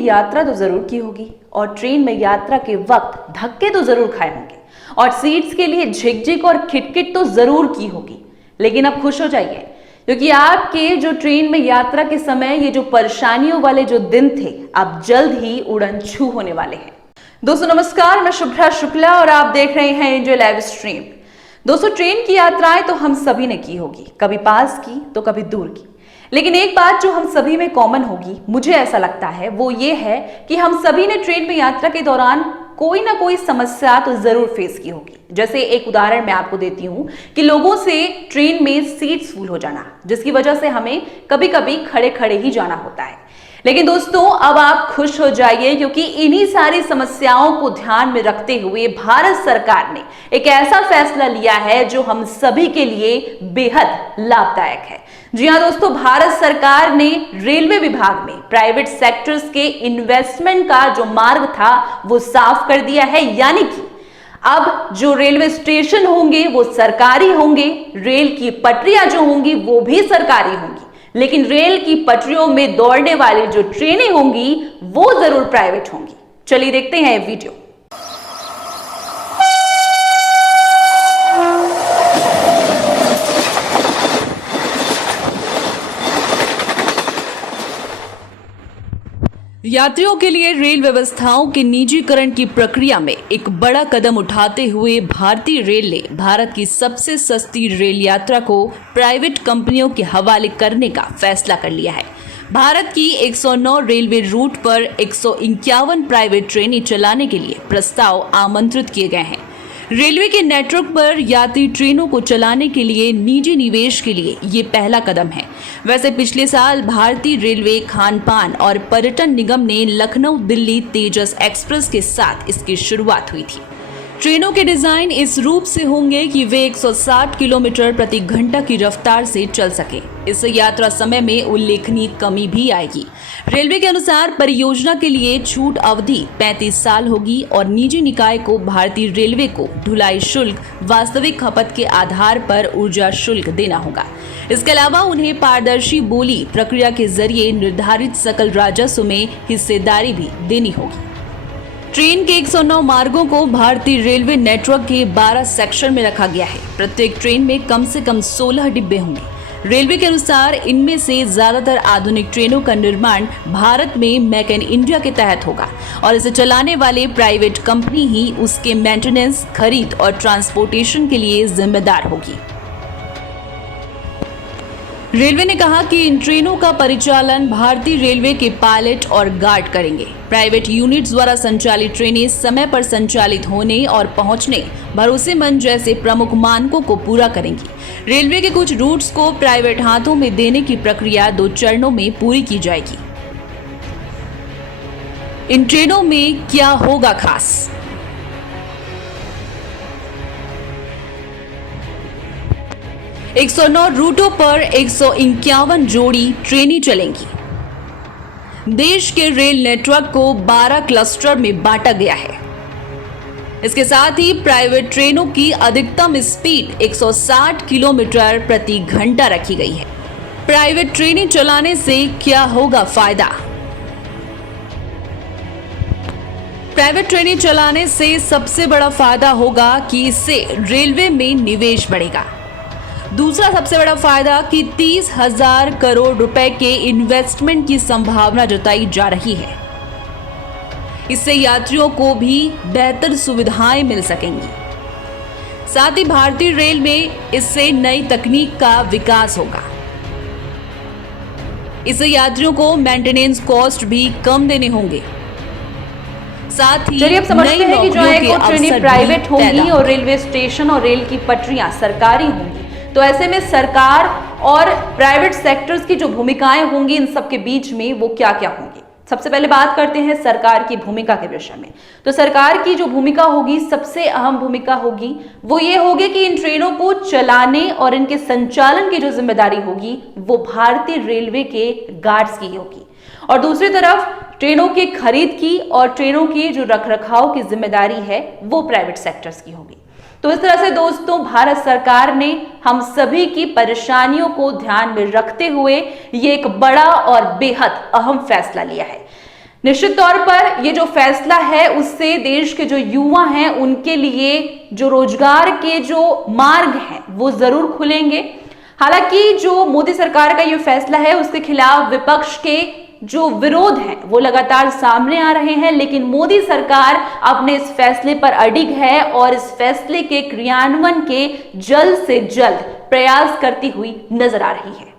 यात्रा तो जरूर की होगी और ट्रेन में यात्रा के वक्त धक्के तो जरूर खाए होंगे और सीट्स के लिए झिकझिक और खिटखिट तो जरूर की होगी। लेकिन अब खुश हो जाइए क्योंकि आपके जो ट्रेन में यात्रा के समय ये जो परेशानियों वाले जो दिन थे अब जल्द ही उड़न छू होने वाले हैं। दोस्तों नमस्कार, मैं शुभ्रा शुक्ला और आप देख रहे हैं एंजॉय लाइव स्ट्रीम। दोस्तों ट्रेन की यात्राएं तो हम सभी ने की होगी, कभी पास की तो कभी दूर की, लेकिन एक बात जो हम सभी में कॉमन होगी, मुझे ऐसा लगता है, वो ये है कि हम सभी ने ट्रेन में यात्रा के दौरान कोई ना कोई समस्या तो जरूर फेस की होगी। जैसे एक उदाहरण मैं आपको देती हूं कि लोगों से ट्रेन में सीट्स फुल हो जाना, जिसकी वजह से हमें कभी कभी खड़े खड़े ही जाना होता है। लेकिन दोस्तों अब आप खुश हो जाइए क्योंकि इन्हीं सारी समस्याओं को ध्यान में रखते हुए भारत सरकार ने एक ऐसा फैसला लिया है जो हम सभी के लिए बेहद लाभदायक है। जी हां दोस्तों, भारत सरकार ने रेलवे विभाग में प्राइवेट सेक्टर्स के इन्वेस्टमेंट का जो मार्ग था वो साफ कर दिया है। यानी कि अब जो रेलवे स्टेशन होंगे वो सरकारी होंगे, रेल की पटरियां जो होंगी वो भी सरकारी होंगी, लेकिन रेल की पटरियों में दौड़ने वाली जो ट्रेनें होंगी वो जरूर प्राइवेट होंगी। चलिए देखते हैं ये वीडियो। यात्रियों के लिए रेल व्यवस्थाओं के निजीकरण की प्रक्रिया में एक बड़ा कदम उठाते हुए भारतीय रेल ने भारत की सबसे सस्ती रेल यात्रा को प्राइवेट कंपनियों के हवाले करने का फैसला कर लिया है। भारत की 109 रेलवे रूट पर 151 प्राइवेट ट्रेनें चलाने के लिए प्रस्ताव आमंत्रित किए गए हैं। रेलवे के नेटवर्क पर यात्री ट्रेनों को चलाने के लिए निजी निवेश के लिए ये पहला कदम है। वैसे पिछले साल भारतीय रेलवे खान पान और पर्यटन निगम ने लखनऊ दिल्ली तेजस एक्सप्रेस के साथ इसकी शुरुआत हुई थी। ट्रेनों के डिजाइन इस रूप से होंगे कि वे 160 किलोमीटर प्रति घंटा की रफ्तार से चल सके। इससे यात्रा समय में उल्लेखनीय कमी भी आएगी। रेलवे के अनुसार परियोजना के लिए छूट अवधि 35 साल होगी और निजी निकाय को भारतीय रेलवे को ढुलाई शुल्क वास्तविक खपत के आधार पर ऊर्जा शुल्क देना होगा। इसके अलावा उन्हें पारदर्शी बोली प्रक्रिया के जरिए निर्धारित सकल राजस्व में हिस्सेदारी भी देनी होगी। ट्रेन के 109 मार्गों को भारतीय रेलवे नेटवर्क के 12 सेक्शन में रखा गया है। प्रत्येक ट्रेन में कम से कम 16 डिब्बे होंगे। रेलवे के अनुसार इनमें से ज्यादातर आधुनिक ट्रेनों का निर्माण भारत में मेक इन इंडिया के तहत होगा और इसे चलाने वाले प्राइवेट कंपनी ही उसके मेंटेनेंस, खरीद और ट्रांसपोर्टेशन के लिए जिम्मेदार होगी। रेलवे ने कहा कि इन ट्रेनों का परिचालन भारतीय रेलवे के पायलट और गार्ड करेंगे। प्राइवेट यूनिट्स द्वारा संचालित ट्रेनें समय पर संचालित होने और पहुंचने, भरोसेमंद जैसे प्रमुख मानकों को पूरा करेंगी। रेलवे के कुछ रूट्स को प्राइवेट हाथों में देने की प्रक्रिया 2 चरणों में पूरी की जाएगी। इन ट्रेनों में क्या होगा खास? एक 109 रूटों पर 151 जोड़ी ट्रेनें चलेंगी। देश के रेल नेटवर्क को 12 क्लस्टर में बांटा गया है। इसके साथ ही प्राइवेट ट्रेनों की अधिकतम स्पीड 160 किलोमीटर प्रति घंटा रखी गई है। प्राइवेट ट्रेनें चलाने से क्या होगा फायदा? प्राइवेट ट्रेनें चलाने से सबसे बड़ा फायदा होगा कि इससे रेलवे में निवेश बढ़ेगा। दूसरा सबसे बड़ा फायदा कि 30,000 करोड़ रुपए के इन्वेस्टमेंट की संभावना जताई जा रही है। इससे यात्रियों को भी बेहतर सुविधाएं मिल सकेंगी। साथ ही भारतीय रेल में इससे नई तकनीक का विकास होगा। इससे यात्रियों को मेंटेनेंस कॉस्ट भी कम देने होंगे। साथ ही चलिए अब समझते हैं कि जो है वो ट्रेनें प्राइवेट होंगी और रेलवे स्टेशन और रेल की पटरियां सरकारी होंगी। तो ऐसे में सरकार और प्राइवेट सेक्टर्स की जो भूमिकाएं होंगी इन सब के बीच में वो क्या क्या होंगी। सबसे पहले बात करते हैं सरकार की भूमिका के विषय में। तो सरकार की जो भूमिका होगी, सबसे अहम भूमिका होगी वो ये होगी कि इन ट्रेनों को चलाने और इनके संचालन की जो जिम्मेदारी होगी वो भारतीय रेलवे के गार्ड्स की होगी और दूसरी तरफ ट्रेनों की खरीद की और ट्रेनों की जो रखरखाव की जिम्मेदारी है वो प्राइवेट सेक्टर्स की होगी। तो इस तरह से दोस्तों भारत सरकार ने हम सभी की परेशानियों को ध्यान में रखते हुए ये एक बड़ा और बेहद अहम फैसला लिया है। निश्चित तौर पर ये जो फैसला है उससे देश के जो युवा हैं उनके लिए जो रोजगार के जो मार्ग हैं वो जरूर खुलेंगे। हालांकि जो मोदी सरकार का ये फैसला है उसके खिलाफ विपक्ष के जो विरोध हैं वो लगातार सामने आ रहे हैं, लेकिन मोदी सरकार अपने इस फैसले पर अडिग है और इस फैसले के क्रियान्वयन के जल्द से जल्द प्रयास करती हुई नजर आ रही है।